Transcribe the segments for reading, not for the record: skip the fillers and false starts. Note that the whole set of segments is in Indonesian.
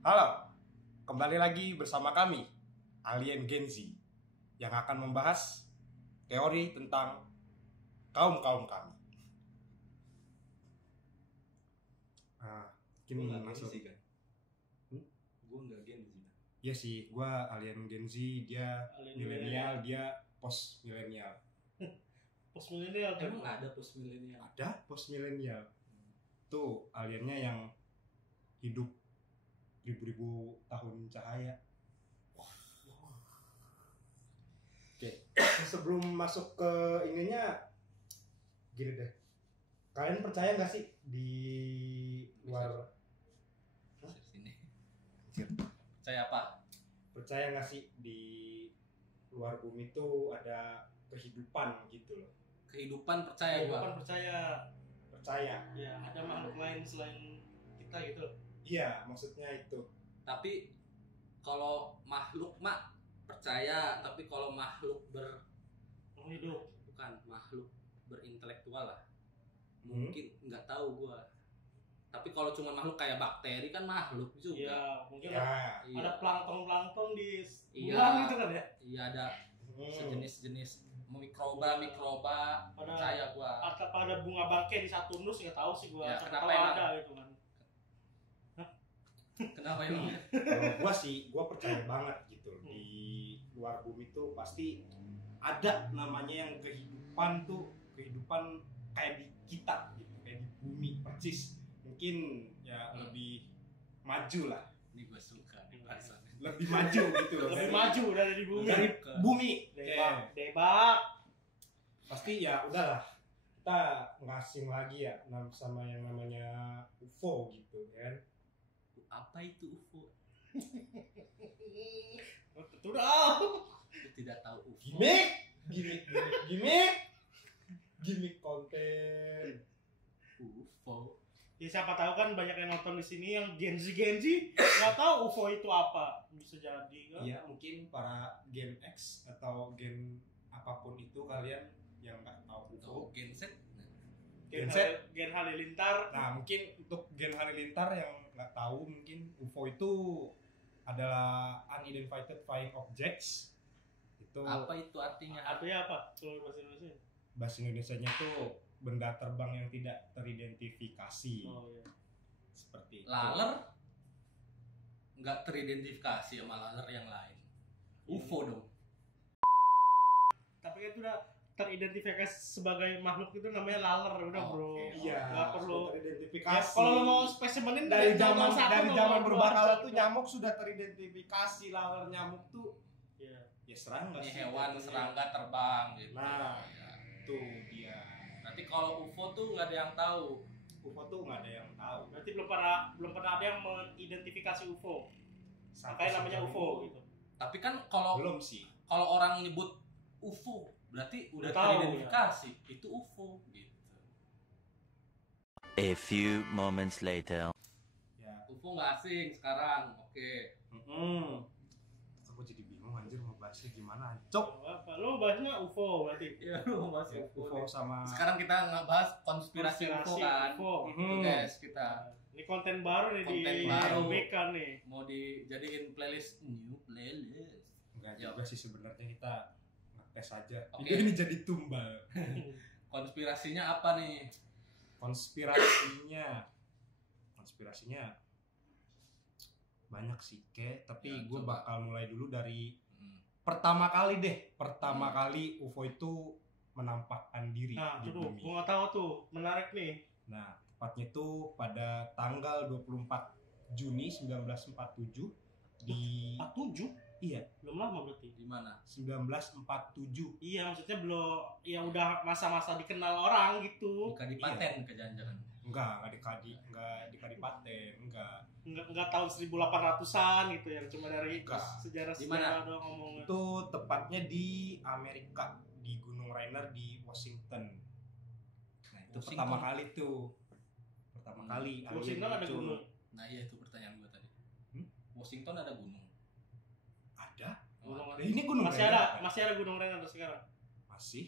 Halo, kembali lagi bersama kami, Alien Gen Z, yang akan membahas teori tentang kaum-kaum kami. Gue nggak masuk. Gen Z kan? Gue nggak Gen Z. Iya sih, gua Alien Gen Z, dia milenial, dia post milenial. Post milenial kan? Emang ada post milenial? Ada post milenial. Tuh aliennya yang hidup ribu-ribu tahun cahaya. Oke, sebelum masuk ke ininya, gini deh. Kalian percaya nggak sih di luar? Sini. Percaya apa? Percaya nggak sih di luar bumi itu ada kehidupan gitu loh? Kehidupan percaya gue. Bukan percaya. Percaya? Ya ada makhluk lain selain kita gitu. Iya, maksudnya itu. Tapi kalau makhluk mah percaya, tapi kalau makhluk Hidup. bukan makhluk berintelektual lah. Mungkin nggak tahu gue. Tapi kalau cuma makhluk kayak bakteri kan makhluk juga. Iya, mungkin Ya. Iya. ada plankton di Iya. bulan gitu kan ya. Iya ada sejenis-jenis mikroba percaya gue. Atau ada bunga bangkai di Saturnus nggak tahu sih gua. Ya, Siapa kenapa tahu emang? ada gitu kan. Kenapa emang? Kalau gua sih, gua percaya banget gitu loh. Di luar bumi tuh pasti ada namanya yang kehidupan tuh, kehidupan kayak di kita gitu, kayak di bumi persis. Mungkin ya lebih maju lah, Ini gue suka nih bahasannya. lebih maju gitu loh. Lebih dari- maju dari di bumi. dari bumi. Debak. Pasti ya udahlah, kita nggak asing lagi ya sama yang namanya UFO gitu kan. Apa itu UFO? Udah. Aku tidak tahu UFO. Gimik konten. UFO. Ya siapa tahu kan banyak yang nonton di sini yang Gen Z nggak tahu UFO itu apa. Bisa jadi kan. Iya, mungkin para Gen X atau Gen apapun itu kalian yang nggak tahu UFO. Atau Gen Z. Gen Halilintar. Nah, mungkin untuk Gen Halilintar yang nggak tahu, mungkin UFO itu adalah unidentified flying objects. Itu Apa itu artinya? Artinya apa? Kalau bahasa Indonesia? bahasa Indonesianya tuh benda terbang yang tidak teridentifikasi. Oh iya. Seperti itu. Laler nggak teridentifikasi sama laler yang lain. UFO dong. Tapi kan itu udah teridentifikasi sebagai makhluk itu namanya laler udah Oh, bro. oke. Iya, Nggak perlu. sudah teridentifikasi. Ya, kalau lo mau spesimenin dari zaman satu berbakala tuh nyamuk sudah teridentifikasi. Laler nyamuk tuh Iya. ya serangga Ini sih hewan jatuhnya. serangga terbang gitu. Nah. Ya. Tuh dia. Nanti kalau UFO tuh nggak ada yang tahu. UFO tuh nggak ada yang tahu. Berarti belum pernah ada yang mengidentifikasi UFO. Sampai Makanya namanya sejauh UFO ini gitu. Tapi kan kalau belum sih. orang nyebut UFO berarti udah Tahu, teridentifikasi itu UFO gitu. A few moments later. Ya. UFO nggak asing sekarang. Oke. Aku jadi bingung anjir mau bahasnya gimana. Cok. Apa? Lo bahasnya UFO berarti. Ya lu mau bahas UFO. UFO sama Sekarang kita nggak bahas konspirasi UFO kan. UFO. Tuh guys kita Ini konten baru nih Konten di baru. BK nih. mau dijadiin new playlist. enggak Ya. juga sih sebenarnya, kita ngetes aja. Oke. Ini jadi tumbal. Konspirasinya apa nih? Konspirasinya banyak sih tapi Ya, gue coba. bakal mulai dulu dari Hmm. pertama kali UFO itu menampakkan diri Nah, di tuh, bumi. gua nggak tahu tuh, menarik nih. Nah, tepatnya itu pada tanggal 24 Juni 1947 di 47? iya, Belum lama berarti. Di mana? 1947. Iya, maksudnya belum, ya udah masa-masa dikenal orang gitu. Bukan di paten ke jangan-jangan. Enggak dikadipaten, enggak. Enggak tahun 1800-an gitu yang cuma dari Enggak. sejarah-sejarah doang ngomongnya. Itu tepatnya di Amerika, di Gunung Rainier di Washington. Nah, itu Washington. pertama kali tuh. Pertama kali alien Washington ada muncul. gunung. Nah iya itu pertanyaan gue tadi. Hmm? Washington ada gunung. Ada. Gunung Nah, ini Gunung masih Rainier, ada, kan? masih ada gunung Rainier sekarang. Masih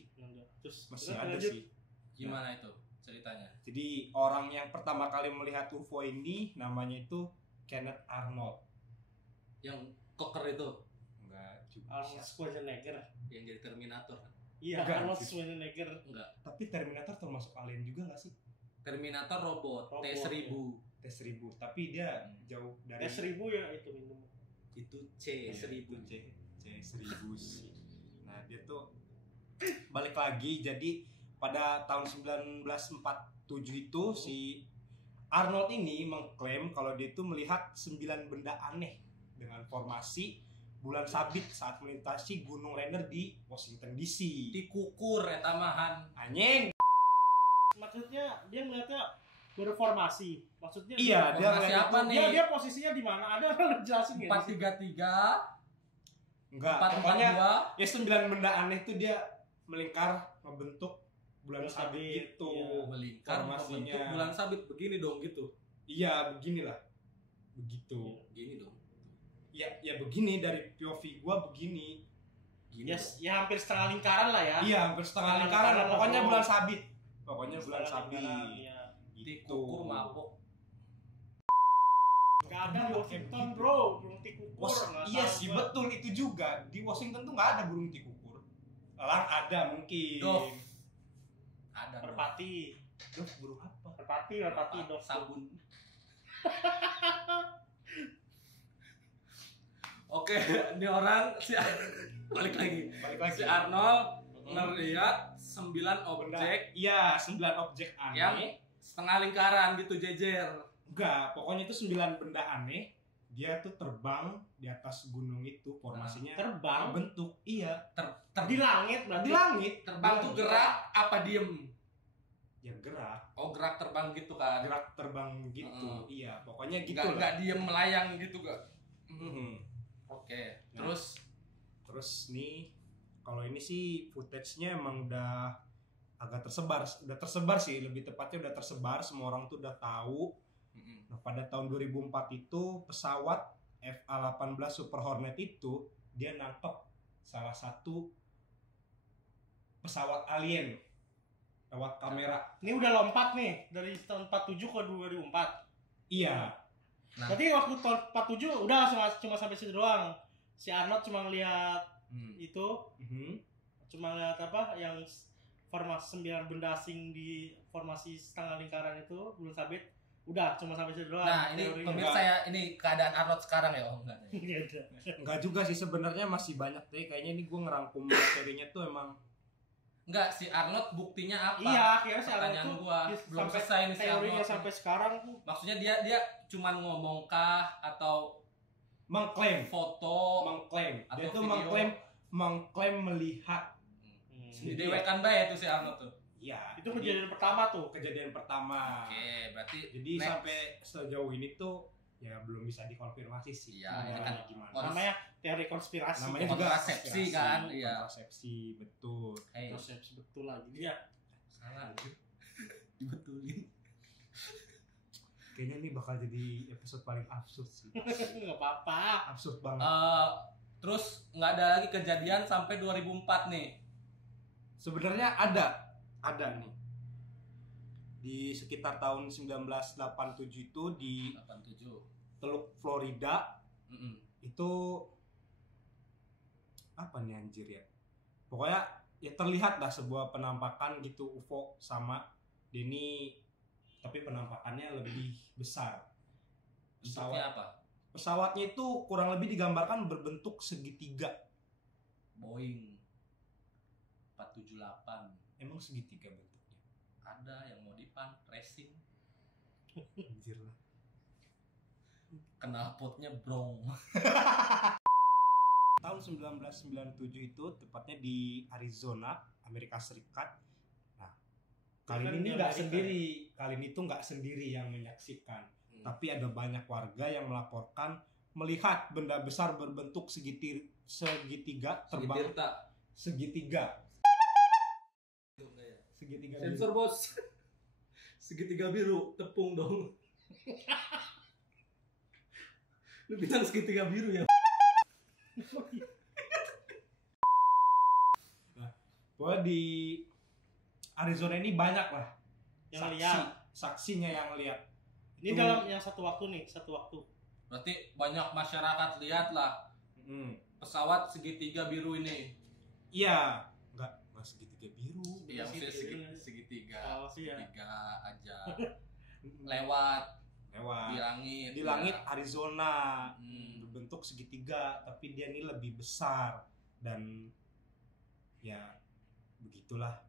Terus masih terus ada lanjut. sih. Gimana itu ceritanya? Jadi orang yang pertama kali melihat UFO ini namanya itu Kenneth Arnold. Yang koker itu Enggak juga. Arnold Schwarzenegger. yang jadi Terminator kan? Iya, Bukan, Arnold sih. Schwarzenegger. Enggak. Tapi Terminator termasuk alien juga nggak sih? Terminator robot, Robot, T-1000. T-1000. Tapi dia jauh dari T-1000 ya itu minum. Itu Iya, C-1000. itu C-1000 sih. Nah, dia tuh balik lagi, jadi pada tahun 1947 itu si Arnold ini mengklaim kalau dia itu melihat 9 benda aneh dengan formasi bulan sabit saat melintasi Gunung Rainier di Washington DC. Dikukur eta mahan. Anjing. Maksudnya dia melihatnya berformasi. Maksudnya Iya, dia Formasi ngeliat apa itu- nih? dia posisinya di mana? Ada yang jelasin nggak? 433, Enggak, 442. pokoknya ya 9 benda aneh itu dia melingkar membentuk bulan Bulan sabit sabit, gitu. iya. Melingkar Formasinya. membentuk bulan sabit begini dong gitu. Iya, beginilah. Begitu. Gini dong. Ya begini dari POV gua begini. Gini Yes, dong. ya hampir setengah lingkaran lah ya. Iya, hampir setengah Setengah lingkaran lah. lingkaran Pokoknya lah, bulan bro. sabit. Pokoknya bulan Setengah sabit. lingkaran, iya. Gitu. Dikukur mabok. Gak ada di Washington bro, burung tikukur. nggak Iya tahu sih, gua. betul itu juga. Di Washington tuh nggak ada burung tikukur. Elang ada mungkin. Dove. Ada dong. Merpati, Dove burung apa? merpati, dong. Sabun. Oke, ini orang si balik lagi. Balik lagi. Si Arnold ngeliat 9 objek Iya, 9 objek aneh. yang setengah lingkaran gitu jejer. Enggak, pokoknya itu 9 benda aneh. Dia tuh terbang di atas gunung itu, formasinya Terbang bentuk. Iya, di langit berarti. di langit. Terbang tuh gerak apa diem? Ya gerak, Oh gerak terbang gitu kan? gerak terbang gitu. Heeh. Iya, pokoknya gitu lah. Nggak diem melayang gitu gak? Mhm. Oke, Nah. terus Terus nih, kalau ini sih footage-nya emang udah agak tersebar, sih, lebih tepatnya udah tersebar, semua orang tuh udah tahu. Nah, pada tahun 2004 itu pesawat FA-18 Super Hornet itu dia nangkep salah satu pesawat alien lewat kamera. Ini udah lompat nih dari tahun 47 ke 2004. Iya, Nah. Berarti waktu tahun 47 udah cuma sampai situ doang. Si Arnold cuma ngeliat itu, mhm. cuma ngeliat apa yang formasi 9 benda asing di formasi setengah lingkaran itu bulan sabit. Udah cuma sampai situ doang. nah ini teorinya. pemirsa ya, ini keadaan Arnold sekarang ya? Oh enggak. Iya, udah. Enggak juga sih sebenarnya, masih banyak deh. Kayaknya ini gue ngerangkum materinya tuh emang Enggak, si Arnold buktinya apa? Iya, akhirnya si Arnold Pertanyaan tuh gua belum sampai selesai nih si teorinya Arnold. sampai sekarang tuh. Maksudnya dia cuman ngomongkah atau mengklaim. foto Dia atau tuh video? mengklaim melihat. Didewekan bae itu si Arnold tuh. Iya. Itu jadi kejadian pertama tuh. kejadian pertama. Oke, berarti Jadi next. sampai sejauh ini tuh ya belum bisa dikonfirmasi sih. Iya, ini kan gimana. orang- Namanya teori konspirasi. Namanya juga kontrasepsi konspirasi, kan, iya. kontrasepsi, betul. Hey, Konspirasi betul lagi dia. salah anjir. Dibetulin. Kayaknya ini bakal jadi episode paling absurd sih. Enggak apa-apa. Absurd banget. Terus nggak ada lagi kejadian sampai 2004 nih. Sebenarnya ada nih. Di sekitar tahun 1987 itu di 87. Teluk Florida Mm-mm. itu apa nih anjir ya? Pokoknya ya terlihat lah sebuah penampakan gitu UFO sama Denny, tapi penampakannya lebih besar. Bentuknya apa? Pesawatnya itu kurang lebih digambarkan berbentuk segitiga. Boeing 478. Emang segitiga bentuknya? Ada yang modifan racing. Anjir lah. Knalpotnya brong. Tahun 1997 itu tepatnya di Arizona, Amerika Serikat. Nah, kali Kan ini di nggak Amerika. sendiri. Kali ini tuh nggak sendiri yang menyaksikan. Tapi ada banyak warga yang melaporkan melihat benda besar berbentuk segitiga terbang Segitirta. segitiga biru. Sensor bos. Segitiga biru, tepung dong. Lu bilang segitiga biru ya? Bahwa di Arizona ini banyak lah Yang lihat. saksinya yang lihat. Ini Itu dalam yang satu waktu nih, satu waktu. Berarti banyak masyarakat lihat lah pesawat segitiga biru ini. Iya, enggak segitiga biru. Iya, maksudnya Segitiga. segitiga. Oh, sih ya. Segitiga aja. Lewat di langit. Di ya. langit Arizona berbentuk segitiga, tapi dia ini lebih besar dan ya begitulah.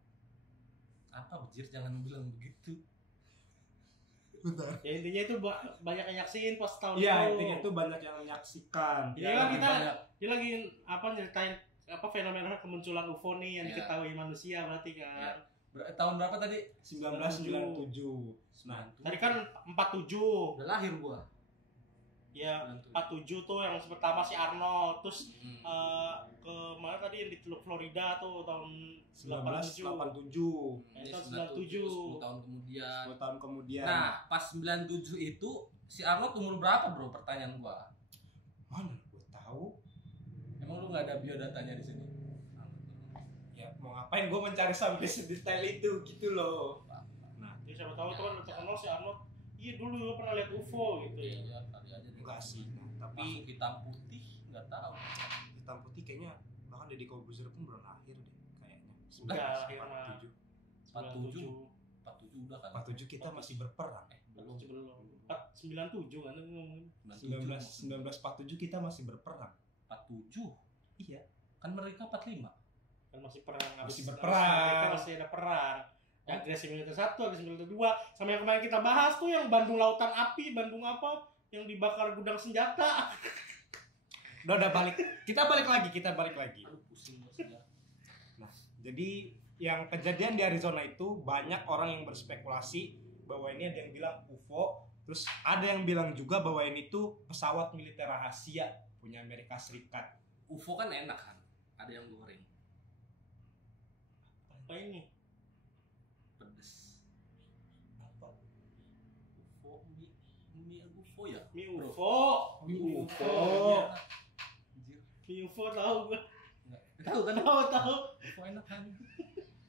Apa Bujir, jangan bilang begitu. Bentar. Ya intinya itu banyak yang nyaksin pas tahun Iya, itu. intinya itu banyak yang menyaksikan. Iya kan lebih kita banyak. dia lagi nyeritain fenomena kemunculan UFO nih yang Iya. diketahui manusia berarti kan. Tahun berapa tadi? 1997. Nah, Tadi kan 47. Udah lahir gua. Ya 47 tuh yang pertama si Arnold, terus Hmm. ke mana tadi yang di Teluk Florida tuh tahun 87. 1987. Ini Tahun 97, 10 97. tahun kemudian. 10 tahun kemudian. Nah, pas 97 itu si Arnold umur berapa, Bro? Pertanyaan gua. mana gue tahu? Emang lu nggak ada biodatanya di sini? Ya mau ngapain gue mencari sampai sedetail itu gitu loh. Ya siapa tahu tuh kan terkenal si Arnold. Iya dulu juga pernah lihat UFO gitu ya. Iya, kali aja. Enggak sih. Nah, tapi Masuk hitam putih, nggak tahu. hitam putih kayaknya bahkan Deddy Corbuzier pun belum lahir deh kayaknya. Udah, lahir mah. 47. 47 udah kan? 47 kita masih berperang. Belum. Belum. 97 kan tadi ngomongin. 1947 kita masih berperang. 47. Iya. Kan mereka 45. Kan masih perang. Masih Abis- berperang. Mereka masih ada perang. Agresi militer 1, agresi militer 2, sama yang kemarin kita bahas tuh yang Bandung Lautan Api, Bandung apa yang dibakar gudang senjata. Udah balik. Kita balik lagi. Aduh, pusing gua sudah. Jadi yang kejadian di Arizona itu banyak orang yang berspekulasi bahwa ini ada yang bilang UFO, terus ada yang bilang juga bahwa ini tuh pesawat militer rahasia punya Amerika Serikat. UFO kan enak kan? Ada yang goreng, Apa ini? pedes. Apa? UFO, mie UFO ya? Mi Bro. UFO. Mi UFO. Anjir. Mi UFO tahu gua. Tahu kan? Tahu. UFO enak kan?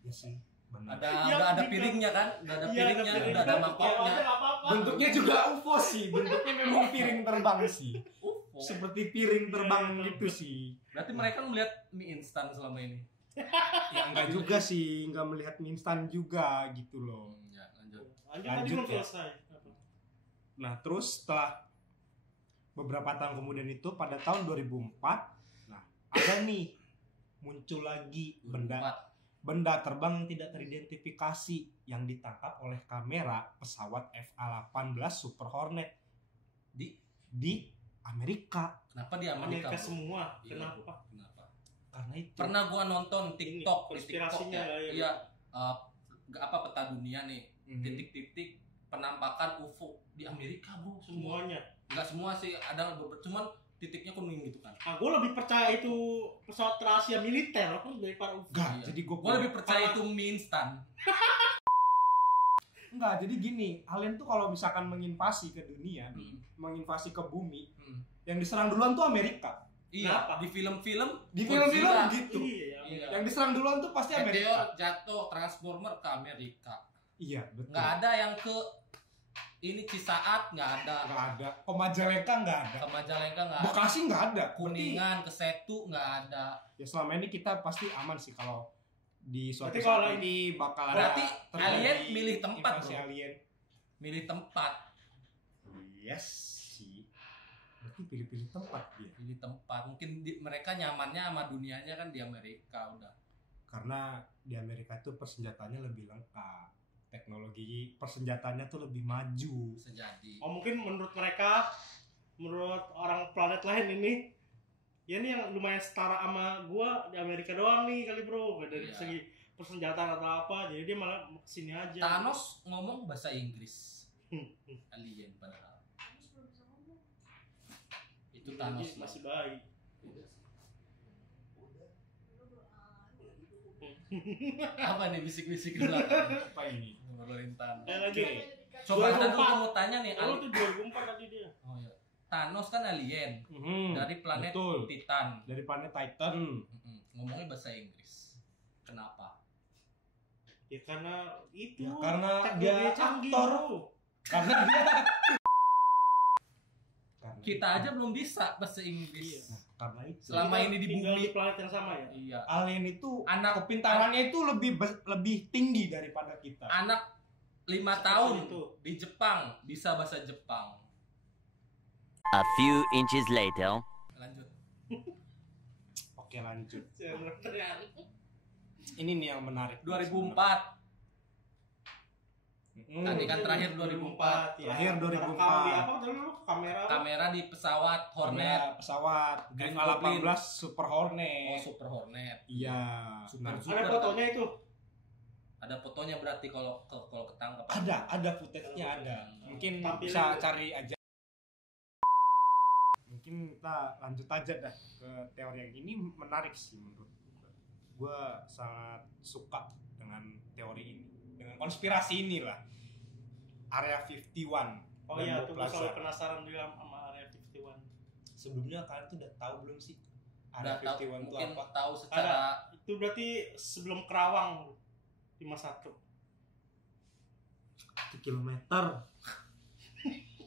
Ya sih, benar. Ada Ya, udah ada gitu. piringnya kan? Udah ada Iya, piringnya, udah ada mangkoknya. Apa-apa. Bentuknya juga UFO sih, bentuknya memang piring terbang sih. UFO. Seperti piring terbang gitu sih. Berarti mereka melihat mie instan selama ini. Ya enggak juga sih, enggak melihat mie instan juga gitu loh. Ya, lanjut. Lanjut tadi Lanjut belum ya. selesai. Apa? Nah, terus setelah beberapa tahun kemudian itu pada tahun 2004, nah ada nih muncul lagi benda terbang yang tidak teridentifikasi yang ditangkap oleh kamera pesawat FA-18 Super Hornet di Amerika. Kenapa di Amerika? Amerika Bro? semua. Iya, Kenapa? bro. Kenapa? Karena itu Pernah gua nonton TikTok di TikTok konspirasinya ya. lah ya. Iya, apa peta dunia nih, Mhm. titik-titik penampakan UFO di Amerika, Bro, semua. Semuanya. Enggak semua sih, ada beberapa, cuman titiknya kuning gitu kan. Nah, gue lebih percaya itu pesawat rahasia militer daripada UFO. enggak, Iya. jadi Gua lebih percaya itu mie instan. enggak, jadi gini, alien tuh kalau misalkan menginvasi ke dunia, Hmm. menginvasi ke bumi, Hmm. yang diserang duluan tuh Amerika. Iya, Kenapa? di film-film Di film-film Godzilla. gitu. Iya. Iya. Yang diserang duluan tuh pasti Meteor Amerika. jatuh Transformer ke Amerika. Iya, betul. Nggak ada yang ke ini Cisaat, nggak ada. Nggak ada. Ke Majalengka nggak ada. Ke Majalengka nggak ada. Bekasi nggak ada. Kuningan ke Setu nggak ada. Berarti, ya selama ini kita pasti aman sih kalau di suatu Berarti saat kalau ini bakal ada Berarti terjadi alien milih tempat, invasi bro. alien. Milih tempat, Yes sih. Berarti pilih-pilih tempat dia. pilih tempat. Mungkin mereka nyamannya sama dunianya kan di Amerika udah. Karena di Amerika tuh persenjataannya lebih lengkap. Teknologi persenjataannya tuh lebih maju. Bisa jadi. Oh mungkin menurut mereka, menurut orang planet lain ini, ya ini yang lumayan setara sama gua di Amerika doang nih kali bro, nggak dari Iya. segi persenjataan atau apa, jadi dia malah kesini aja. Thanos ngomong bahasa Inggris. Alien padahal. Itu Jadi Thanos masih baik. Apa nih bisik-bisik di belakang? Apa ini? Ngobrolin Thanos. Lanjut. Coba kita 2004. dulu mau tanya nih. Oh itu 2004 tadi dia. Oh iya. Thanos kan alien dari planet betul. Titan. Dari planet Titan. Ngomongnya bahasa Inggris. Kenapa? Ya karena itu. Ya, karena teknologi dia canggih, aktor. bro. Karena Kita aja belum bisa bahasa Inggris. Nah, karena itu Selama ini di tinggal bumi. di planet yang sama ya. Iya. alien itu Anak kepintarannya itu lebih tinggi daripada kita. anak 5 Sekecil tahun itu. di Jepang bisa bahasa Jepang. A few inches later. Lanjut. Oke, lanjut. Sebenarnya. Ini nih yang menarik. 2004. Tadi kan terakhir 2004 ya. Terakhir 2004. Rekam di apa dulu? Kamera. apa? Kamera di pesawat Hornet. Kamera pesawat Green F-18 Super Oh, Hornet. Super Hornet. Iya. Super. Nah, Ada fotonya itu. Ada fotonya berarti kalau ketangkep. ada footage-nya ada. Mungkin Tampilin bisa dulu. cari aja. Mungkin kita lanjut aja dah ke teori yang ini, menarik sih menurut gue. Sangat suka dengan teori ini, dengan konspirasi inilah. Area 51. Oh dan iya, Bob tuh gue selalu Lazar. penasaran juga sama Area 51. Sebelumnya kalian tuh udah tahu belum sih Udah Area tahu, 51 itu mungkin apa? tahu secara Itu berarti sebelum Kerawang 51. 1 kilometer.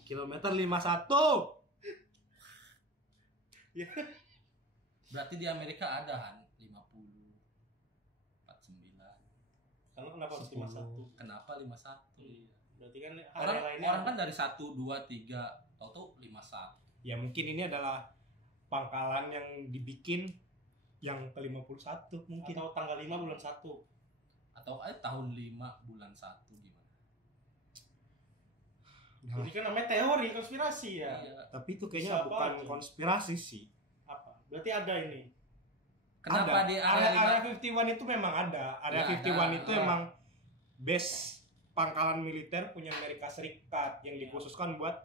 Kilometer 51. Ya. berarti di Amerika ada Han 50 49. Karena kenapa harus 51? Kenapa 51? Iya. Berarti kan Orang area lainnya orang kan dari 1 2 3 tahu 51. Ya mungkin ini adalah pangkalan yang dibikin yang ke-51 mungkin. atau tanggal 5 bulan 1. Atau tahun 5 bulan 1 gimana? Nah, Jadi kan namanya teori konspirasi ya. Iya. tapi itu kayaknya Siapa bukan aja? konspirasi sih. Apa? Berarti ada ini. Kenapa Ada. di area area 51 itu memang ada. Area Ya, 51 ada. itu emang base pangkalan militer punya Amerika Serikat yang dikhususkan buat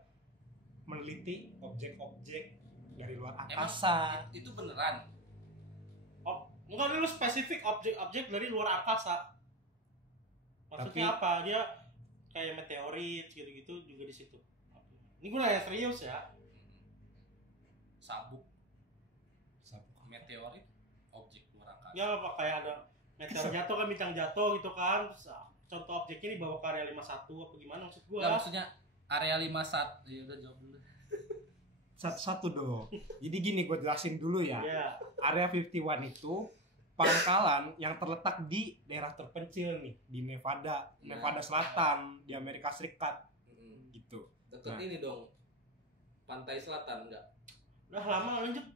meneliti objek-objek dari luar angkasa. itu beneran? Enggak dulu spesifik objek-objek dari luar angkasa. Maksudnya Tapi- apa? Dia kayak meteorit gitu-gitu juga di situ. Ini gue nanya serius ya. Sabuk, meteorit, objek luar angkasa. Ya apa kayak ada meteor jatuh kan, bintang jatuh gitu kan. Terus, contoh objeknya dibawa ke area 51 apa gimana maksud gua? Nggak, maksudnya area 51. Ya udah jawab dulu. Satu-satu dong. Jadi gini, gue jelasin dulu ya. Ya. Area 51 itu pangkalan yang terletak di daerah terpencil nih, di Nevada, Nevada Selatan, di Amerika Serikat gitu. Deket Nah. ini dong. Pantai Selatan enggak? Udah lama lanjut.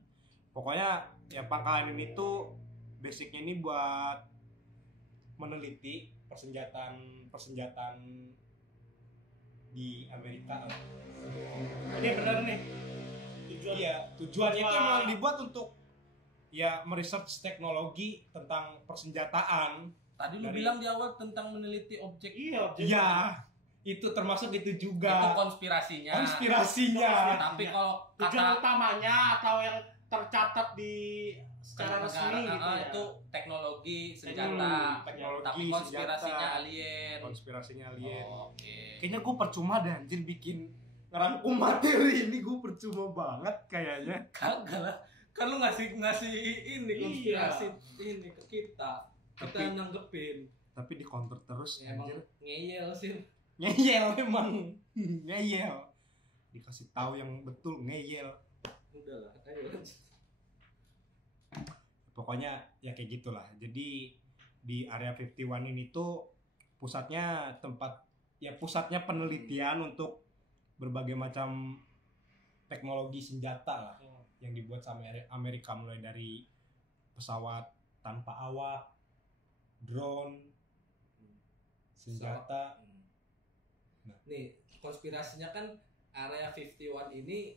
Pokoknya ya pangkalan ini tuh basicnya ini buat meneliti persenjataan di Amerika. Ini benar nih. Tujuan Iya, tujuannya itu Wah. memang dibuat untuk ya meresearch teknologi tentang persenjataan. Tadi lu Dari- bilang di awal tentang meneliti objek. Iya, objek. Iya, itu termasuk itu Itu juga konspirasinya. konspirasinya. Tapi kalau Tujuan kata utamanya atau yang tercatat di secara resmi gitu ya. itu teknologi senjata. Teknologi, Tapi konspirasinya senjata. alien. Konspirasinya alien. Oh, oke. Kayaknya gue percuma deh anjir bikin ngerangkum materi ini, gue percuma banget kayaknya. Kagak lah. Kan lu ngasih ini konspirasi ini ke kita. Kita Tapi- nanggepin. Tapi di counter terus Ya, emang anjir. ngeyel sih. Ngeyel emang. Ngeyel. Dikasih tahu yang betul ngeyel. Udah lah, ayo. Pokoknya ya kayak gitulah. Jadi di area 51 ini tuh pusatnya pusatnya penelitian untuk berbagai macam teknologi senjata lah yang dibuat sama Amerika, mulai dari pesawat tanpa awak, drone, senjata. Nah. Nih, konspirasinya kan area 51 ini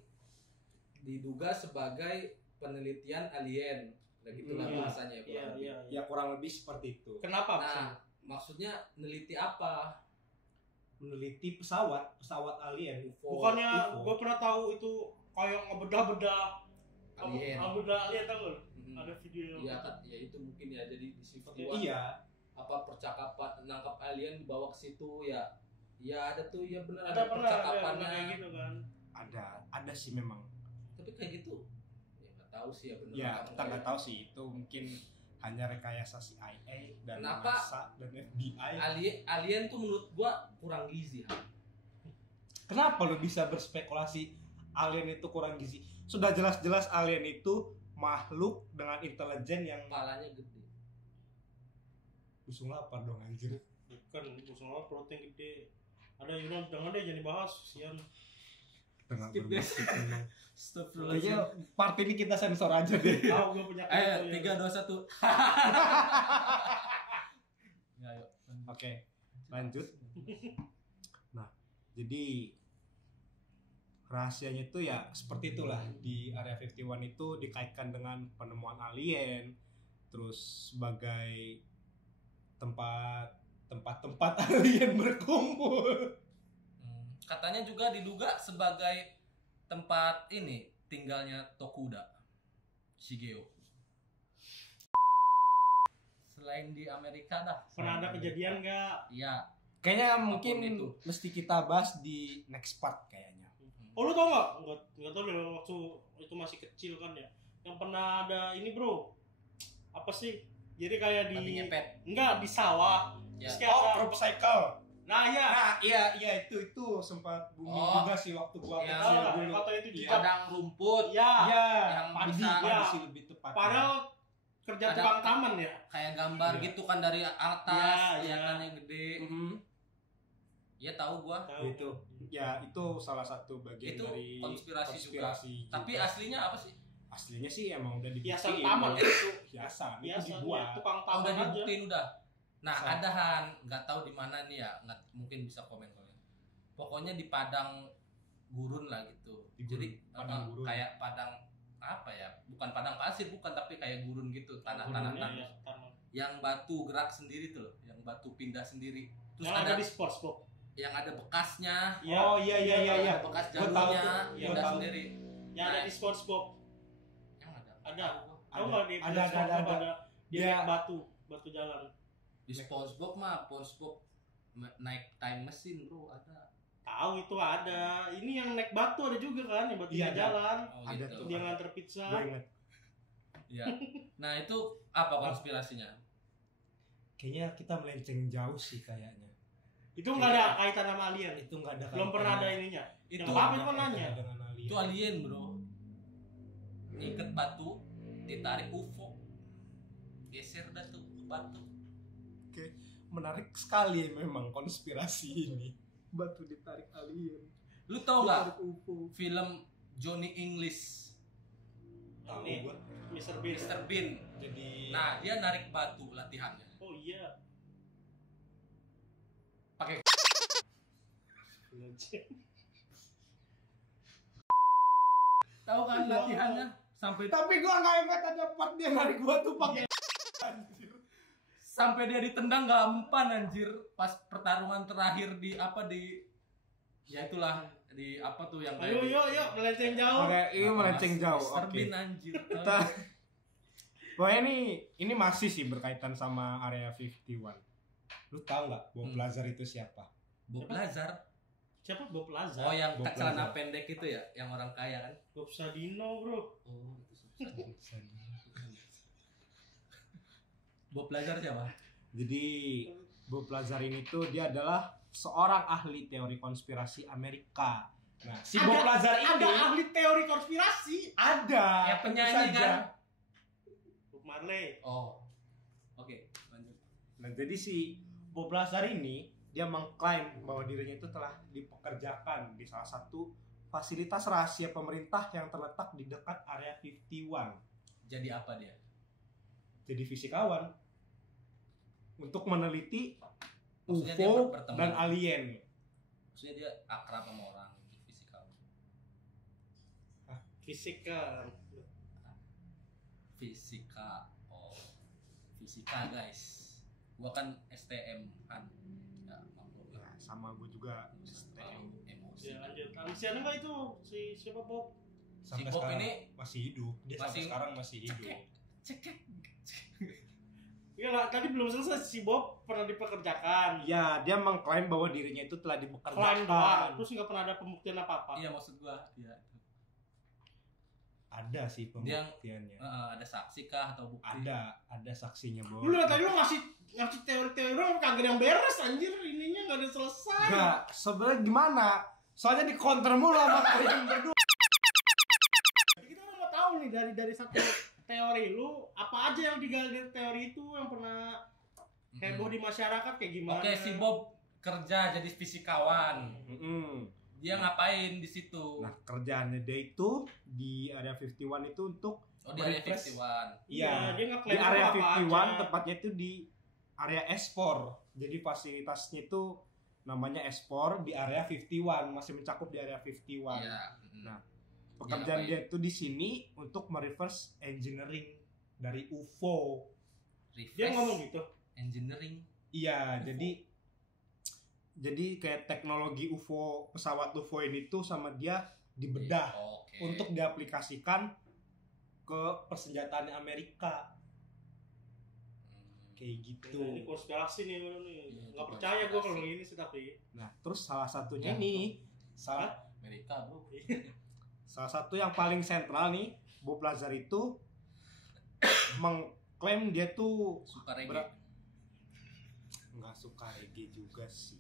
diduga sebagai penelitian alien. Nah, gitulah Iya. bahasanya ya, Iya, kurang lebih. iya. Ya kurang lebih seperti itu. Kenapa? Nah, maksudnya neliti apa? Meneliti pesawat alien. UFO. Bukannya UFO. gue pernah tahu itu kayak ngebedah-bedah Alien. ngebedah alien tau gak? Hmm. Ada video yang Iya kan, ya itu mungkin ya jadi di Oke, 51 Iya, apa percakapan nangkap alien dibawa ke situ ya. Ya ada tuh ya benar ada pernah ada percakapannya. kayak gitu kan. ada sih memang. Tapi kayak gitu. Ya nggak tahu sih ya benar. Ya apa kita nggak enggak. tahu sih, itu mungkin hanya rekayasa CIA dan Kenapa? NASA dan FBI. Alien tuh menurut gua kurang gizi. Han. Kenapa lu bisa berspekulasi alien itu kurang gizi. Sudah jelas-jelas alien itu makhluk dengan intelijen yang Kepalanya gede. busung lapar dong anjir. Bukan, semua protein gede. Ada Yunan, jangan deh jadi bahas, sian. Tengah Skip deh. bermaksud memang. Astagfirullahaladzim. Kayaknya part ini kita sensor aja deh. Tahu gue punya Ayo, 3, 2, 1. Ya, ayo. Oke, lanjut. Nah, jadi rahasianya itu ya seperti itulah. Di Area 51 itu dikaitkan dengan penemuan alien, terus sebagai tempat alien berkumpul. Katanya juga diduga sebagai tempat ini tinggalnya Tokuda Shigeo. Selain di Amerika dah. Pernah ada kejadian nggak? Iya. Kayaknya mungkin itu. mesti kita bahas di next part kayaknya. Oh lu tau nggak? Nggak tau deh waktu itu masih kecil kan ya. Yang pernah ada ini bro. Apa sih? Jadi kayak Babi di ngepet. enggak di sawah. Ya. Terus kayak Oh, ada- crop cycle. Nah ya. Nah, iya itu sempat booming Oh. juga sih waktu gua Iya. kecil Tahu nggak? dulu. Foto itu Iya. juga. Padang rumput. Ya. Iya, Yang padi bisa- padi ya. sih lebih tepat. Padahal kerja Ada- tukang taman ya. Kayak gambar Iya. gitu kan dari atas, Iya, iya. kelihatannya gede. Iya tahu gua. Tahu. Itu ya itu salah satu bagian Itu dari konspirasi juga. juga. Tapi aslinya apa sih? aslinya sih emang udah Hiasan dibuktiin taman bahwa ya. itu hiasan itu Biasa dibuat. tukang Oh, taman udah aja. dibuktiin udah. Nah, Sa- ada Han, nggak tahu di mana nih ya, nggak mungkin bisa komen. Pokoknya di padang gurun lah gitu. Di gurun, Jadi padang gurun. kayak padang apa ya? Bukan padang pasir, bukan, tapi kayak gurun gitu, tanah-tanah Gurunnya tanah. ya, tanah. Yang batu gerak sendiri tuh loh, yang batu pindah sendiri. Terus Yang ada ada di sports box. yang ada bekasnya, Iya. Oh iya. ada bekas Gua tahu jalurnya tuh, gua pindah tahu. sendiri. Yang ada di sports box. Yang ada. Ada. Tahu gua. Tahu nggak di Ada. SpongeBob ada dia Dia- batu jalan. Di SpongeBob mah, SpongeBob naik time machine bro, ada. Tahu itu ada. Ini yang naik batu ada juga kan, yang batu Iya, ada. jalan. Oh, Ada gitu. tuh. Dia nganter pizza. Gue inget. Iya. Nah itu apa konspirasinya? Kayaknya kita melenceng jauh sih kayaknya. Itu nggak ada kaitan sama alien. Itu nggak ada. Belum pernah ada kaitannya. ininya. Itu Yang apa itu Nggak ada nanya? kaitannya dengan alien. Itu alien bro. Ikat batu, ditarik UFO, geser dah tuh batu. Menarik sekali memang konspirasi ini. Batu ditarik alien. Lu tau nggak Ditarik UFO. film Johnny English, Tahu Ini gua. Mr. Bean. Mr. Bean? Jadi Nah dia narik batu latihannya. Oh iya. Pakai tahu kan latihannya sampai tapi gua nggak ingat ada part dia narik batu pakai anjir. sampai dia ditendang gak mempan anjir pas pertarungan terakhir di apa di ya itulah di apa tuh yang Ayo melenceng jauh. Oke, ini melenceng jauh. Mr. Oke. Bean anjir. Kita pokoknya ini masih sih berkaitan sama Area 51. Lu tahu nggak Bob Lazar itu siapa? Bob Lazar. Siapa Bob Lazar? Oh yang Bob celana Lazar. pendek itu ya, yang orang kaya kan? Bob Sadino, bro. Oh, itu susah. Bob Lazar siapa? Jadi Bob Lazar ini tuh dia adalah seorang ahli teori konspirasi Amerika. Nah, si Bob Lazar ini ada ahli teori konspirasi. ada. Yang penyanyi tentu saja. kan? Bob Marley. Oh. Oke, lanjut. Nah, jadi si Bob Lazar ini dia mengklaim bahwa dirinya itu telah dipekerjakan di salah satu fasilitas rahasia pemerintah yang terletak di dekat Area 51. Jadi apa dia? Jadi fisikawan untuk meneliti Maksudnya dia UFO berteman. dan alien. Maksudnya dia akrab sama orang fisikal. Fisika. Fisika. Oh. Fisika, guys. Gua kan STM kan. Ya, maklum lah. Nah, sama gue juga. Terlalu emosi. Ya lanjut. Masih ada nggak itu si siapa Bob? Sampai Si Bob sekarang ini masih hidup. Dia sampai masih- sekarang masih hidup. Cekek. Iya lah, tadi belum selesai si Bob pernah dipekerjakan. Ya, dia mengklaim bahwa dirinya itu telah Klaim doang. dipekerjakan. Terus nggak pernah ada pembuktian apa-apa. Iya maksud gua, iya. Ada sih pembuktiannya. Ada saksi kah atau bukti? Ada saksinya, Bos. Lu tadi lu ngasih teori-teori doang kagak ada yang beres anjir, ininya nggak ada selesai. Enggak, sebenarnya gimana? Soalnya di counter mulu sama kalian berdua. dari satu teori lu, apa aja yang digali dari teori itu yang pernah heboh di masyarakat kayak gimana? Oke, si Bob kerja jadi fisikawan. Mm-mm. Dia ngapain di situ? Nah, kerjaannya dia itu di area 51 itu untuk Di area merefresh. 51. Iya, dia Di ngeklaim area apa 51 aja. tepatnya itu di area S4. Jadi fasilitasnya itu namanya S4 di area 51, masih mencakup di area 51. Iya. Nah, pekerjaan ngapain? dia itu di sini untuk mereverse engineering dari UFO. Dia ngomong gitu. Engineering. Iya, UFO. jadi kayak teknologi UFO, pesawat UFO ini tuh sama dia dibedah Oke. untuk diaplikasikan ke persenjataan Amerika. Kayak gitu. Ini konspirasi nih lu nih. Iya, Nggak itu percaya gue kalau konspirasi. gini sih tapi. Nah, terus salah satunya Ya, nih, salah Amerika, Bro. satu yang paling sentral nih, Bob Lazar itu mengklaim dia tuh Suka reggae. Berat. nggak suka reggae juga sih.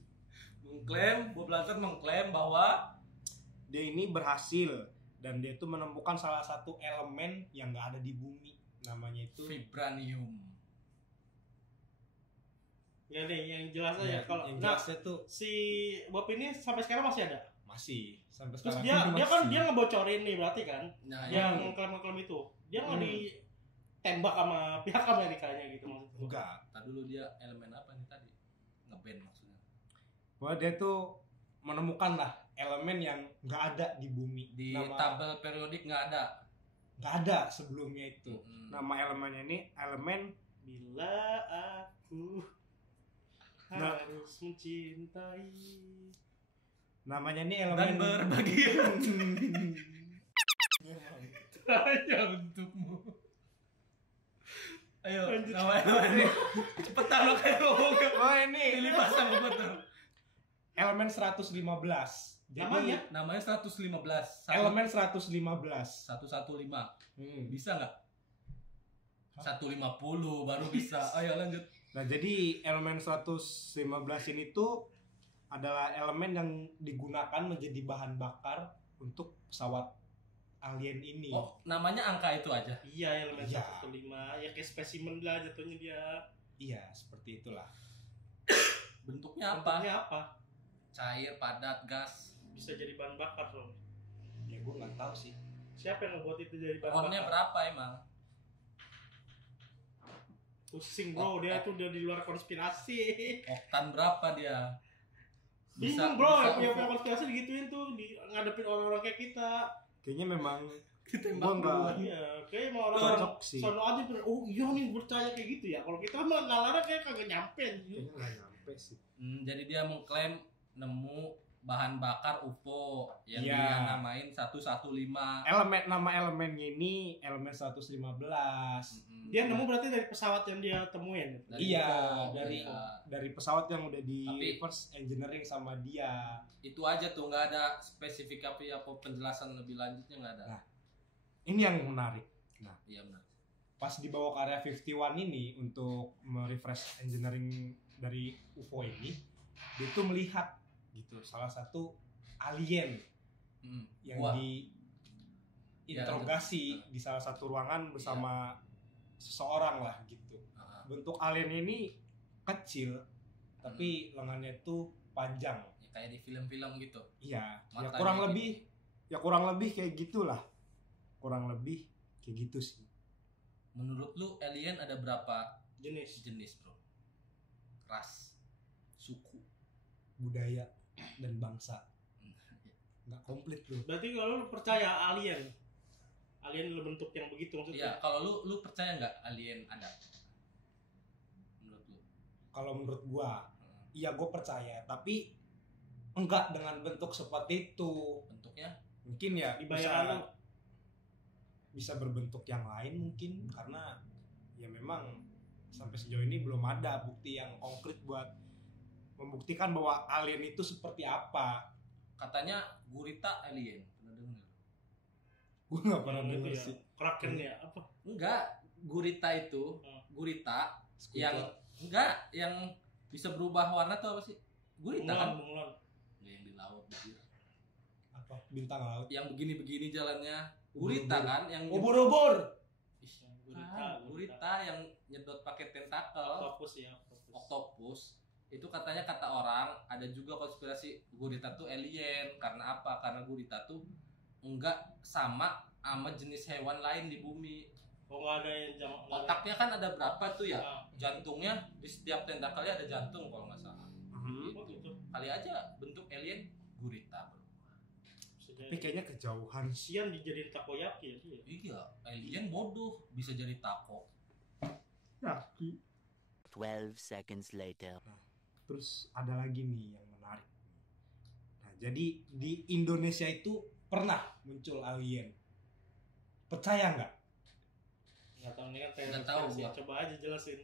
Bob Lazar mengklaim bahwa Dia ini berhasil dan dia tuh menemukan salah satu elemen yang nggak ada di bumi. Namanya itu vibranium. Ya nih yang jelas aja ya, kalau yang nah jelasnya tuh si Bob ini sampai sekarang masih ada. masih sampai Terus sekarang dia masih. kan dia ngebocorin nih berarti kan Nah, yang klaim-klaim itu. Dia nggak ditembak sama pihak Amerikanya gitu maksudnya. enggak. Tadi dulu dia elemen apa nih tadi? Ngeband maksudnya. Bahwa dia tuh menemukan lah elemen yang nggak ada di bumi. Di tabel periodik nggak ada. nggak ada sebelumnya itu. Mm-mm. Nama elemennya ini elemen Bila aku Nah. harus mencintai. namanya ini Dan elemen berbagi hanya untukmu. Ayo, Lanjut. nama cepetan lo kayak ngomong. Oh ini Pilih bahasa gue tuh. elemen 115. Jadi Namanya? Namanya 115. elemen 115. 115. Hmm. Bisa nggak? 150 baru bisa. Ayo lanjut. Nah, jadi elemen 115 ini tuh adalah elemen yang digunakan menjadi bahan bakar untuk pesawat alien ini. Oh, namanya angka itu aja. Iya elemen Iya. 115 ya kayak spesimen lah jatuhnya dia. Iya, seperti itulah. Bentuknya apa? Bentuknya apa? Cair, padat, gas. Bisa jadi bahan bakar loh. Ya gue nggak tahu sih. Siapa yang ngebuat itu jadi bahan Pohonnya bakar? berapa emang? Pusing bro, dia tuh udah di luar konspirasi. Oktan berapa dia? Bingung bro, yang punya konspirasi digituin tuh di ngadepin orang-orang kayak kita. Kayaknya memang Ditembak gua nggak duluan. Iya, kayak mau orang cocok sih. sono aja bilang, oh iya nih percaya kayak gitu ya. Kalau kita mah nalarnya kayak kagak nyampe. Kayaknya nggak nyampe sih. Jadi dia mengklaim nemu bahan bakar UFO yang Iya. dia namain 115. Nama elemennya ini elemen 115. Dia nemu berarti dari pesawat yang dia temuin. Dari Iya, UFO, dari- iya. Dari pesawat yang udah di Tapi- reverse engineering sama dia. Itu aja tuh, nggak ada spesifikasi apa penjelasan lebih lanjutnya nggak ada. Nah. Ini yang menarik. Iya benar. Pas dibawa ke area 51 ini untuk merefresh engineering dari UFO ini, dia tuh melihat gitu salah satu alien yang Wah. diinterogasi di salah satu ruangan bersama seseorang lah gitu. Ah, Bentuk alien ini kecil tapi lengannya itu panjang. ya kayak di film-film gitu. Iya, ya Matanya kurang lebih kayak gitulah. Kurang lebih kayak gitu sih. Menurut lu alien ada berapa Jenis. jenis, bro? Ras, suku. Budaya dan bangsa nggak komplit loh. Berarti kalau lu percaya alien dalam bentuk yang begitu Iya, maksudnya. kalau lu percaya nggak alien ada? Menurut lu? Kalau menurut gua, iya gua percaya, tapi enggak dengan bentuk seperti itu. Bentuknya? Mungkin ya Di bayangan lu. bisa berbentuk yang lain mungkin karena ya memang sampai sejauh ini belum ada bukti yang konkret buat membuktikan bahwa alien itu seperti apa. Katanya gurita alien. Pernah dengar? Gua nggak pernah Yang itu dengar ya, sih. Kraken ya apa? Enggak, gurita itu, gurita yang enggak yang bisa berubah warna tuh apa sih? Gurita kan? Bunglon. Yang di laut anjir. apa bintang laut. Yang begini-begini jalannya. Gurita kan yang Ubur-ubur. Ih, Gurita, gurita yang nyedot pakai tentakel. Octopus ya, Octopus. Itu katanya kata orang ada juga konspirasi gurita tuh alien. Karena apa? Karena gurita tuh enggak sama jenis hewan lain di bumi. Oh, nggak ada yang Otaknya kan ada berapa tuh ya? Nah, Jantungnya di setiap tentakelnya ada jantung kalau nggak salah. oh gitu. Kali aja bentuk alien gurita, bro. Tapi kayaknya kejauhan. Sian dijadiin takoyaki ya dia. Iya, alien bodoh bisa jadi taco. Yaki. 12 seconds later. Terus ada lagi nih yang menarik. Nah, jadi di Indonesia itu pernah muncul alien. Percaya nggak? Nggak tahu ini kan Nggak tahu teori. gua. Coba aja jelasin.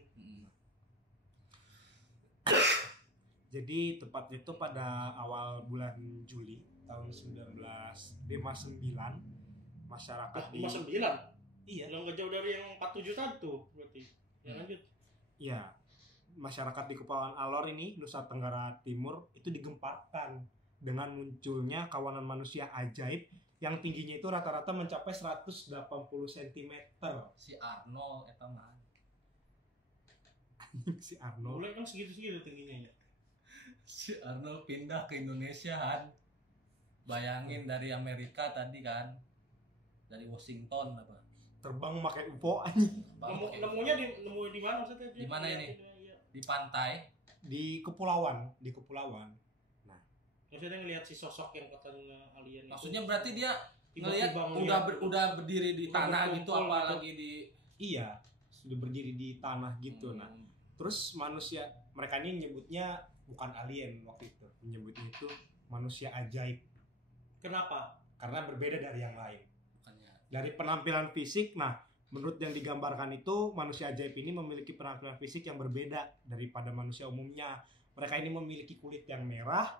Jadi tepatnya itu pada awal bulan Juli tahun 1959 masyarakat di 59. iya Yang nggak jauh dari yang 47 tadi tuh berarti. Ya lanjut. iya masyarakat di Kepulauan Alor ini Nusa Tenggara Timur itu digemparkan dengan munculnya kawanan manusia ajaib yang tingginya itu rata-rata mencapai 180 cm. Si Arnold eta mah. Si Arnold. Mulai kan segitu-segitu tingginya ya. Si Arnold pindah ke Indonesia kan. Bayangin dari Amerika tadi kan. Dari Washington apa. Terbang pakai UFO anjing. Nemunya di mana maksudnya? Di mana ini? Iya. Di pantai. Di kepulauan. Maksudnya ngelihat si sosok yang katanya alien Maksudnya itu. berarti dia ngelihat Tiba-tiba udah berdiri di tanah gitu berkumpul apa gitu. lagi di Iya, sudah berdiri di tanah gitu. Nah, terus manusia mereka ini nyebutnya bukan alien waktu itu, menyebutnya itu manusia ajaib Kenapa? karena berbeda dari yang lain. bukannya Dari penampilan fisik, nah menurut yang digambarkan itu manusia ajaib ini memiliki penampilan fisik yang berbeda daripada manusia umumnya. Mereka ini memiliki kulit yang merah,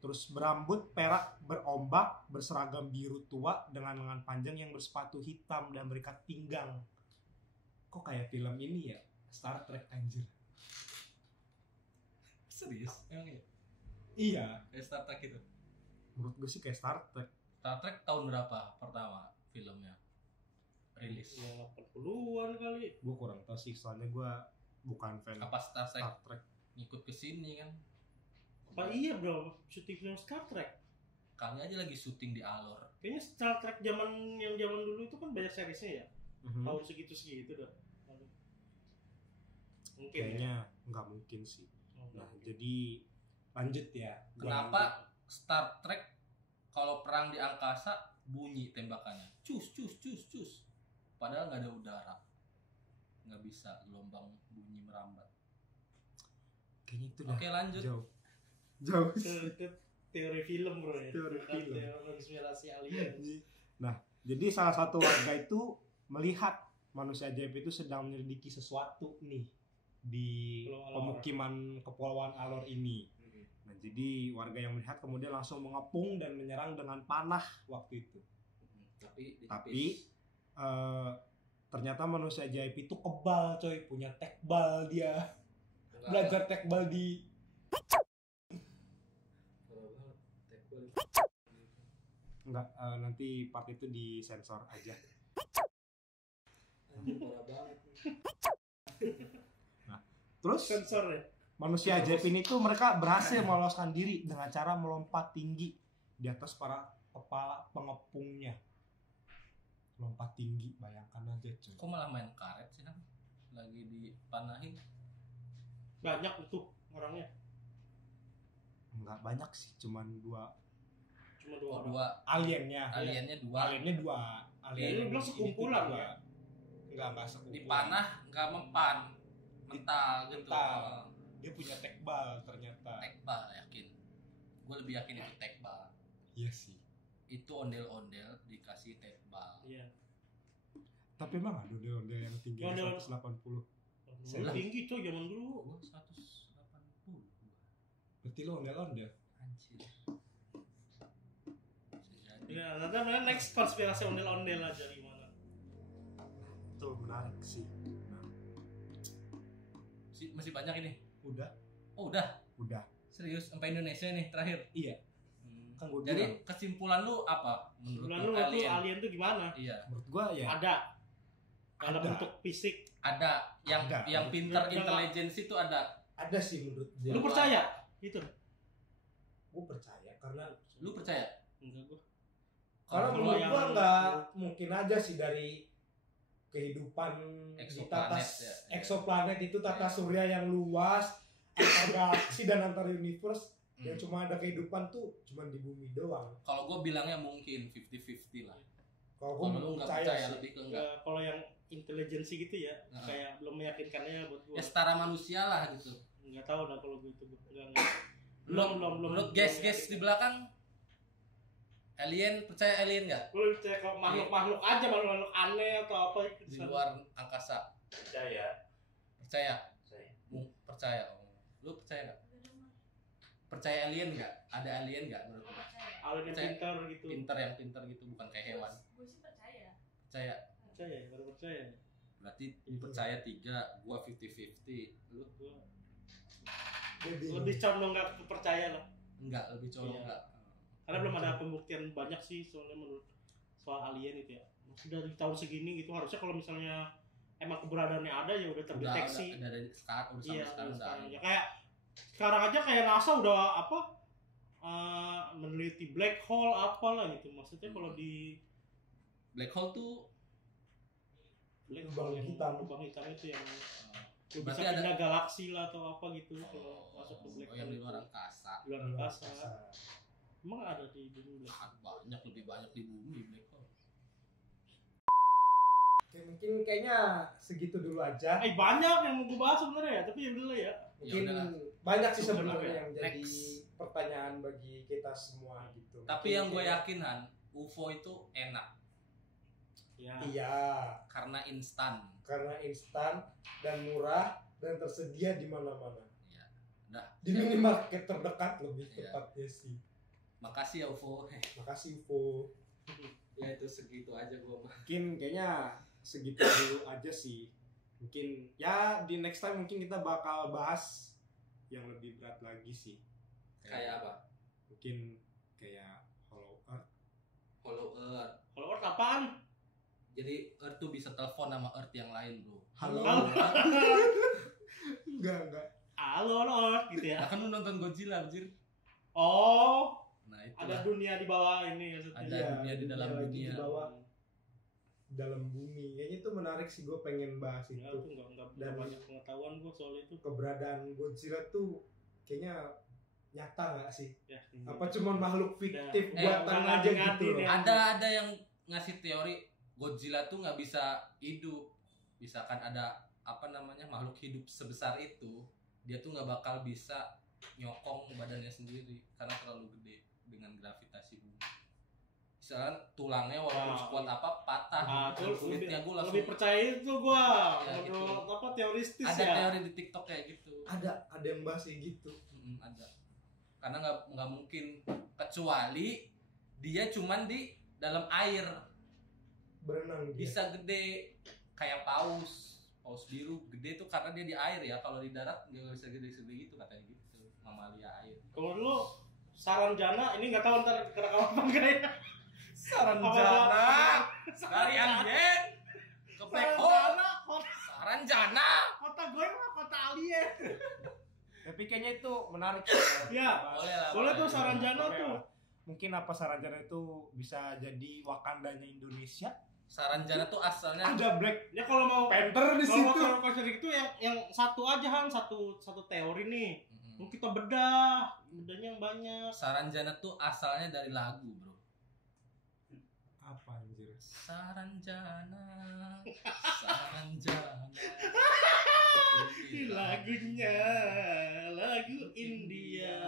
terus berambut perak berombak, berseragam biru tua dengan lengan panjang yang bersepatu hitam dan berikat pinggang. Kok kayak film ini ya? Star Trek anjir. serius emang iya. Iya, Kayak Star Trek itu. menurut gue sih kayak Star Trek. Star Trek tahun berapa pertama filmnya rilis? Ya 80-an kali. Gue kurang tahu sih, soalnya gue bukan fan Apa Star Trek Star Trek. ngikut ke sini kan? Apa iya bro? Syuting film Star Trek. Kali aja lagi syuting di Alor. Kayaknya Star Trek zaman dulu itu kan banyak seriesnya ya. Tahun segitu dah. Mungkin Kayaknya nggak mungkin sih. ya. Nah, jadi lanjut ya. Gua lanjut. Kenapa Star Trek kalau perang di angkasa bunyi tembakannya? Cus cus cus cus. Padahal nggak ada udara. Nggak bisa gelombang bunyi merambat. Kayaknya itu dah Oke lanjut. jauh. Itu teori film bro ya. Teori Bukan film. teori konspirasi alien. Nah, jadi salah satu warga itu melihat manusia ajaib itu sedang menyelidiki sesuatu nih di Pulau Alor. pemukiman Kepulauan Alor ini. Nah, jadi warga yang melihat kemudian langsung mengepung dan menyerang dengan panah waktu itu. Tapi Tapi ternyata manusia ajaib itu kebal coy, punya tekbal dia. Belajar tekbal di enggak, nanti part itu disensor aja. Nah, terus Sensor ya. manusia ajaib ini tuh mereka berhasil meloloskan diri dengan cara melompat tinggi di atas para kepala pengepungnya. Lompat tinggi, bayangkan aja coy. kok malah main karet sih kan? Lagi dipanahin. Banyak itu orangnya. Enggak banyak sih, cuman dua Cuma dua orang. Dua aliennya. aliennya dua. Aliennya dua. Ya, ini bilang ini sekumpulan, tuh dua. ya? Enggak sekumpulan. Dipanah nggak mempan. Mental gitu. Mental. Dia punya tekbal ternyata. Tekbal yakin. Gue lebih yakin itu tekbal. Iya sih. Itu ondel-ondel dikasih tekbal. Iya. Tapi emang ada ondel-ondel yang tinggi Ondel- 180. Dulu tinggi tuh zaman dulu. Gue 180. Berarti lo ondel-ondel. Anjir. Bisa jadi. Ya, nanti next konspirasi ondel-ondel aja gimana? Itu menarik sih. Nah, Masih banyak ini. udah. Oh udah. Udah. Serius sampai Indonesia nih terakhir. Iya. Kan gue Jadi bilang, kesimpulan lu apa menurut Bulan lu lu itu alien? alien tuh gimana? Iya. menurut gue ya Ada dalam Ada. bentuk fisik. Ada Ada. yang pinter Yang- intelligence itu ada. ada sih menurut gue. Lu percaya? Itu. Gue percaya karena Lu percaya? Enggak gua. Karena Kalau menurut yang- gua nggak mungkin aja sih dari kehidupan di tata Exoplanet ya. exoplanet itu tata surya yang luas antar galaksi dan antar universe yang cuma ada kehidupan tuh cuma di bumi doang. Kalau gue bilangnya mungkin 50-50 lah. Kalau Kalau gua lu nggak percaya percaya sih. lebih ke enggak. Ya, kalau yang intelijensi gitu ya, Nah. kayak belum meyakinkannya buat gua. Ya setara manusia lah gitu. Enggak tahu lah kalau gitu. Enggak. Belum. Menurut guys di belakang alien, percaya alien nggak? Lu percaya kalau makhluk aja, makhluk aneh atau apa itu Di luar angkasa Percaya. percaya? Saya. Percaya. Oh. Lu percaya nggak? Percaya alien nggak? Ada alien nggak menurut lu? alien yang Percaya. pintar gitu. Yang pintar gitu, bukan kayak hewan. Gue sih percaya. Percaya. Percaya, baru percaya. Berarti percaya 3, gua 50-50. Lu Gua Gua bingung. lebih condong nggak percaya lah. enggak, lebih colong Iya. enggak. Karena belum ada pembuktian banyak sih soalnya menurut soal alien itu ya. Sudah di tahun segini gitu harusnya kalau misalnya emang keberadaannya ada ya udah terdeteksi. Udah dari sekarang, udah sampai Iya, sekarang udah. sekarang. Ya, kayak sekarang aja kayak NASA udah apa meneliti black hole apalah gitu. Maksudnya kalau di Black hole tuh black Lubang hole yang hitam. lubang hitam itu yang berarti bisa ada pindah galaksi lah atau apa gitu kalau masuk ke black hole. yang di itu. luar angkasa. Di luar angkasa. Emang ada di bumi black hole? Banyak, lebih banyak di bumi black hole. Oke, mungkin kayaknya segitu dulu aja. Banyak yang mau gue bahas sebenarnya ya, tapi yang dulu ya. Mungkin Ya udah. banyak sih Cukup sebenarnya lah ya. yang jadi Next. pertanyaan bagi kita semua gitu. Tapi Mungkin yang gue kayak- yakin Han, UFO itu enak Ya. Iya, karena instan. karena instan dan murah dan tersedia di mana-mana. Ya, udah. Di minimarket terdekat lebih Iya. tepatnya sih. Makasih ya UFO. Makasih UFO. Ya itu segitu aja gue mah. Mungkin kayaknya segitu dulu aja sih. Mungkin ya di next time mungkin kita bakal bahas yang lebih berat lagi sih. Kayak apa? Mungkin kayak Hollow Earth. Hollow Earth. Kalau Earth apaan? Jadi Earth tuh bisa telepon sama Earth yang lain bro. Halo. Enggak. Halo Earth gitu ya. Nah, kan lu nonton Godzilla anjir. Oh, Nah itu ada dunia di bawah ini maksudnya. Ada Iya, dunia di dalam lagi dunia. di bawah dalam bumi. Kayaknya itu menarik sih, gue pengen bahas Ya, itu. itu enggak Dan- banyak pengetahuan gue soal itu. Keberadaan Godzilla tuh kayaknya nyata nggak sih? Ya, Apa cuma makhluk fiktif Udah. buatan Udah, aja ngadi-ngadi gitu? nih. Ada yang ngasih teori Godzilla tuh nggak bisa hidup. Misalkan ada apa namanya makhluk hidup sebesar itu, dia tuh nggak bakal bisa nyokong badannya sendiri karena terlalu gede dengan gravitasi bumi. Misalkan tulangnya walaupun Ah, sekuat apa patah, Ah, tuh kulitnya gue langsung lebih percaya itu gue. Ya, gitu. Menurut apa teoristis ada ya. teori di TikTok kayak gitu. Ada yang bahas kayak gitu. Ada. Karena nggak mungkin kecuali dia cuman di dalam air. Berenang dia. Bisa gede kayak paus biru gede tuh karena dia di air ya, kalau di darat nggak bisa gede-gede gitu katanya gitu, mamalia air. Kalau dulu Saranjana ini nggak tahu ntar kerekam apa enggak ya. Saranjana dari alien ke black hole. Saranjana kota, Saranjana kota gue mah kota alien. Tapi kayaknya itu menarik. Ya, boleh lah. boleh tuh Saranjana Boleh tuh. lah. Mungkin apa Saranjana itu bisa jadi Wakandanya Indonesia? Saranjana tuh asalnya Ada Black Ya kalau mau Panther di kalau situ. kalau konser itu yang satu aja Han, satu teori nih. Mm-mm. Mau kita bedahnya yang banyak. Saranjana tuh asalnya dari lagu bro. Apa anjir? Saranjana, Saranjana. Lagunya lagu India.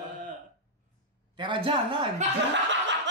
Terajana anjir.